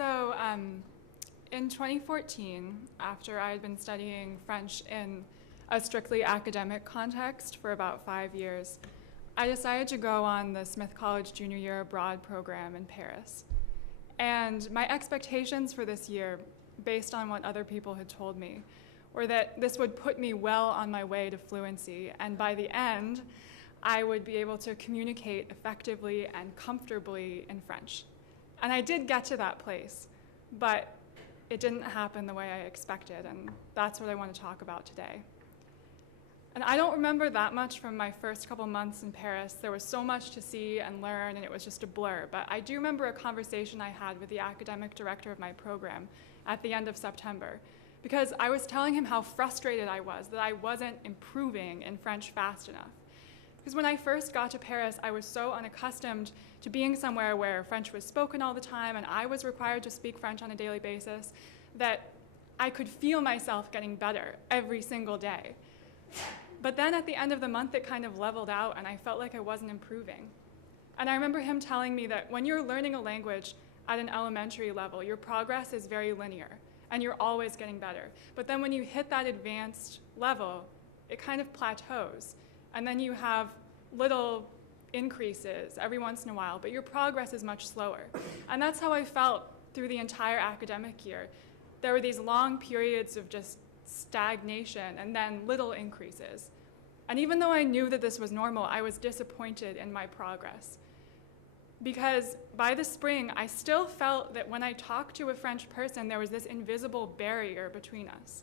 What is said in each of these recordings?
In 2014, after I had been studying French in a strictly academic context for about 5 years, I decided to go on the Smith College Junior Year Abroad program in Paris. And my expectations for this year, based on what other people had told me, were that this would put me well on my way to fluency, and by the end, I would be able to communicate effectively and comfortably in French. And I did get to that place, but it didn't happen the way I expected, and that's what I want to talk about today. And I don't remember that much from my first couple months in Paris. There was so much to see and learn, and it was just a blur. But I do remember a conversation I had with the academic director of my program at the end of September, because I was telling him how frustrated I was that I wasn't improving in French fast enough. Because when I first got to Paris, I was so unaccustomed to being somewhere where French was spoken all the time and I was required to speak French on a daily basis that I could feel myself getting better every single day. But then at the end of the month, it kind of leveled out and I felt like I wasn't improving. And I remember him telling me that when you're learning a language at an elementary level, your progress is very linear and you're always getting better. But then when you hit that advanced level, it kind of plateaus. And then you have little increases every once in a while, but your progress is much slower. And that's how I felt through the entire academic year. There were these long periods of just stagnation and then little increases. And even though I knew that this was normal, I was disappointed in my progress. Because by the spring, I still felt that when I talked to a French person, there was this invisible barrier between us.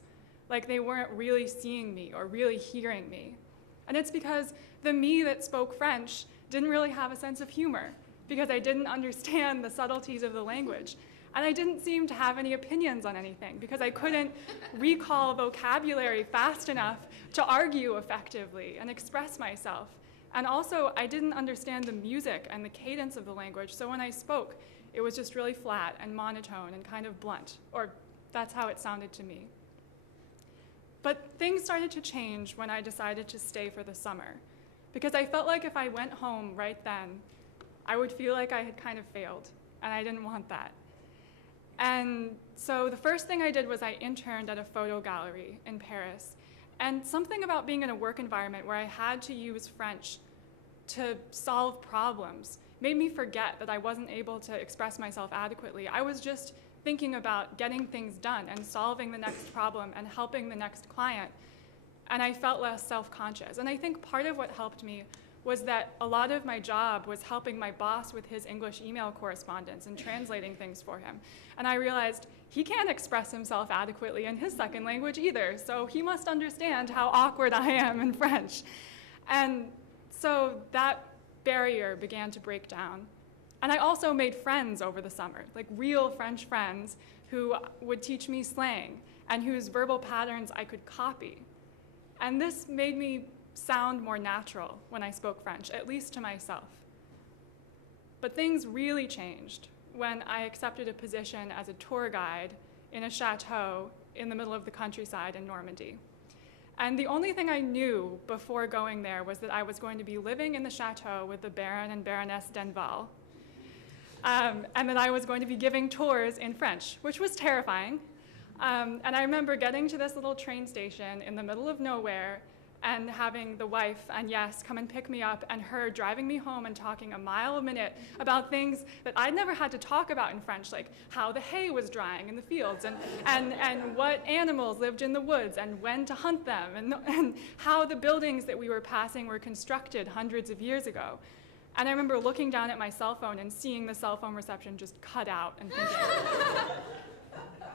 Like they weren't really seeing me or really hearing me. And it's because the me that spoke French didn't really have a sense of humor, because I didn't understand the subtleties of the language. And I didn't seem to have any opinions on anything, because I couldn't recall vocabulary fast enough to argue effectively and express myself. And also, I didn't understand the music and the cadence of the language, so when I spoke, it was just really flat and monotone and kind of blunt, or that's how it sounded to me. But things started to change when I decided to stay for the summer, because I felt like if I went home right then, I would feel like I had kind of failed, and I didn't want that. And so the first thing I did was I interned at a photo gallery in Paris, and something about being in a work environment where I had to use French to solve problems made me forget that I wasn't able to express myself adequately. I was just thinking about getting things done and solving the next problem and helping the next client. And I felt less self-conscious. And I think part of what helped me was that a lot of my job was helping my boss with his English email correspondence and translating things for him. And I realized he can't express himself adequately in his second language either, so he must understand how awkward I am in French. And so that barrier began to break down. And I also made friends over the summer, like real French friends who would teach me slang and whose verbal patterns I could copy. And this made me sound more natural when I spoke French, at least to myself. But things really changed when I accepted a position as a tour guide in a chateau in the middle of the countryside in Normandy. And the only thing I knew before going there was that I was going to be living in the chateau with the Baron and Baroness Denval, and that I was going to be giving tours in French, which was terrifying. And I remember getting to this little train station in the middle of nowhere and having the wife, Agnès, come and pick me up, and her driving me home and talking a mile a minute about things that I'd never had to talk about in French, like how the hay was drying in the fields, and what animals lived in the woods, and when to hunt them, and how the buildings that we were passing were constructed hundreds of years ago. And I remember looking down at my cell phone and seeing the cell phone reception just cut out and thinking,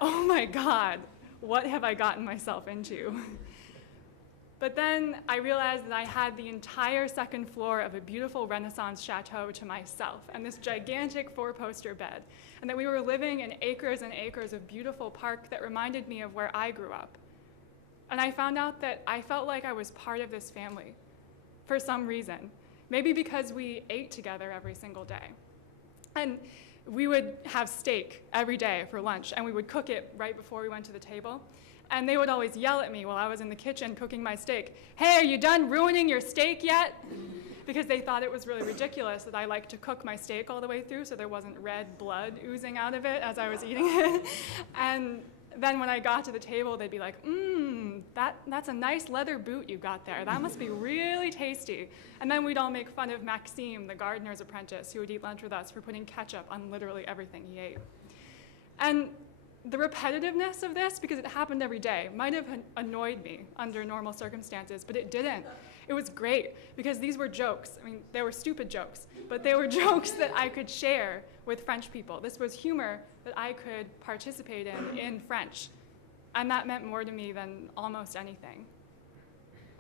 oh my God, what have I gotten myself into? But then I realized that I had the entire second floor of a beautiful Renaissance chateau to myself, and this gigantic four-poster bed, and that we were living in acres and acres of beautiful park that reminded me of where I grew up. And I found out that I felt like I was part of this family for some reason. Maybe because we ate together every single day. And we would have steak every day for lunch, and we would cook it right before we went to the table. And they would always yell at me while I was in the kitchen cooking my steak, "Hey, are you done ruining your steak yet?" because they thought it was really ridiculous that I liked to cook my steak all the way through so there wasn't red blood oozing out of it as I was eating it. And then when I got to the table, they'd be like, that's a nice leather boot you got there. That must be really tasty. And then we'd all make fun of Maxime, the gardener's apprentice, who would eat lunch with us, for putting ketchup on literally everything he ate. And the repetitiveness of this, because it happened every day, might have annoyed me under normal circumstances, but it didn't. It was great, because these were jokes. I mean, they were stupid jokes, but they were jokes that I could share with French people. This was humor that I could participate in French, and that meant more to me than almost anything.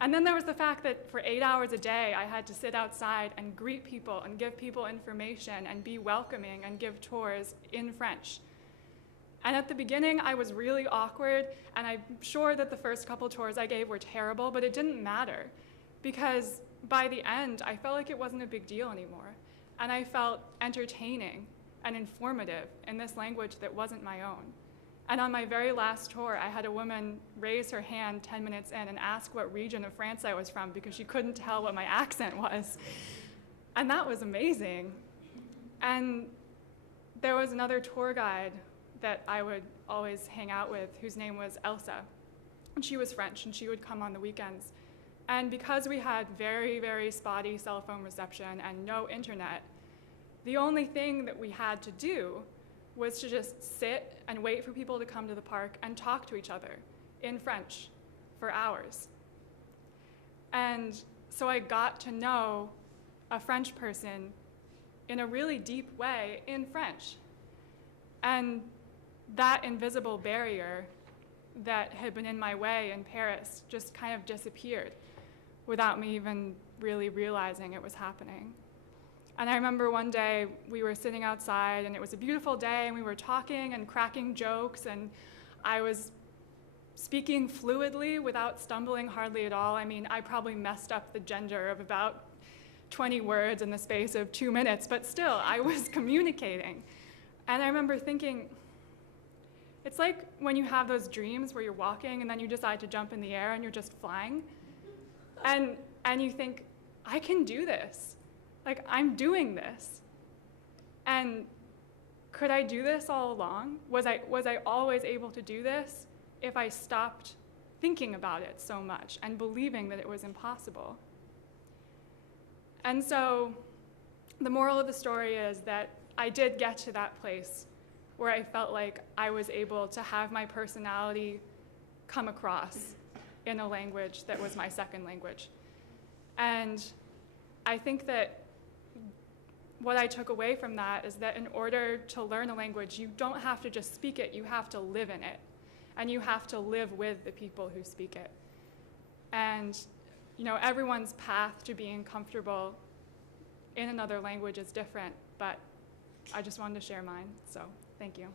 And then there was the fact that for 8 hours a day, I had to sit outside and greet people and give people information and be welcoming and give tours in French. And at the beginning, I was really awkward, and I'm sure that the first couple tours I gave were terrible, but it didn't matter, because by the end, I felt like it wasn't a big deal anymore. And I felt entertaining and informative in this language that wasn't my own. And on my very last tour, I had a woman raise her hand 10 minutes in and ask what region of France I was from, because she couldn't tell what my accent was. And that was amazing. And there was another tour guide that I would always hang out with, whose name was Elsa. And she was French, and she would come on the weekends. And because we had very, very spotty cell phone reception and no internet, the only thing that we had to do was to just sit and wait for people to come to the park and talk to each other in French for hours. And so I got to know a French person in a really deep way in French. And that invisible barrier that had been in my way in Paris just kind of disappeared without me even really realizing it was happening. And I remember one day we were sitting outside, and it was a beautiful day, and we were talking and cracking jokes, and I was speaking fluidly without stumbling hardly at all. I mean, I probably messed up the gender of about 20 words in the space of 2 minutes, but still, I was communicating. And I remember thinking, it's like when you have those dreams where you're walking and then you decide to jump in the air and you're just flying. And you think, I can do this. Like, I'm doing this. And could I do this all along? Was I always able to do this if I stopped thinking about it so much and believing that it was impossible? And so the moral of the story is that I did get to that place where I felt like I was able to have my personality come across in a language that was my second language. And I think that what I took away from that is that in order to learn a language, you don't have to just speak it, you have to live in it. And you have to live with the people who speak it. And everyone's path to being comfortable in another language is different, but I just wanted to share mine, so thank you.